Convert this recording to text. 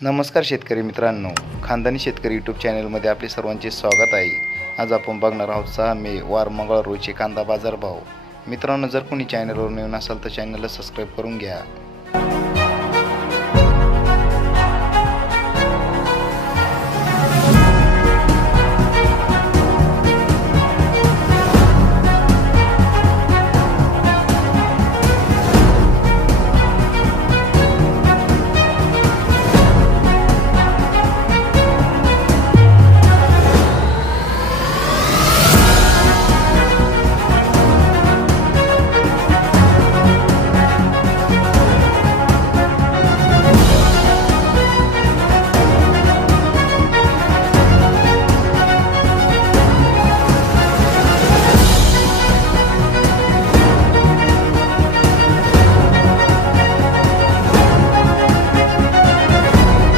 नमस्कार शेतकरी मित्रांनो, खानदानी शेतकरी यूट्यूब चॅनलमध्ये आपले सर्वांचे स्वागत आहे। आज आपण बघणार आहोत 6 मे वार मंगळवार रोजचे कांदा बाजार भाव। मित्रांनो, जर कोणी चॅनलवर नवीन असाल तर चॅनलला सबस्क्राईब करून घ्या।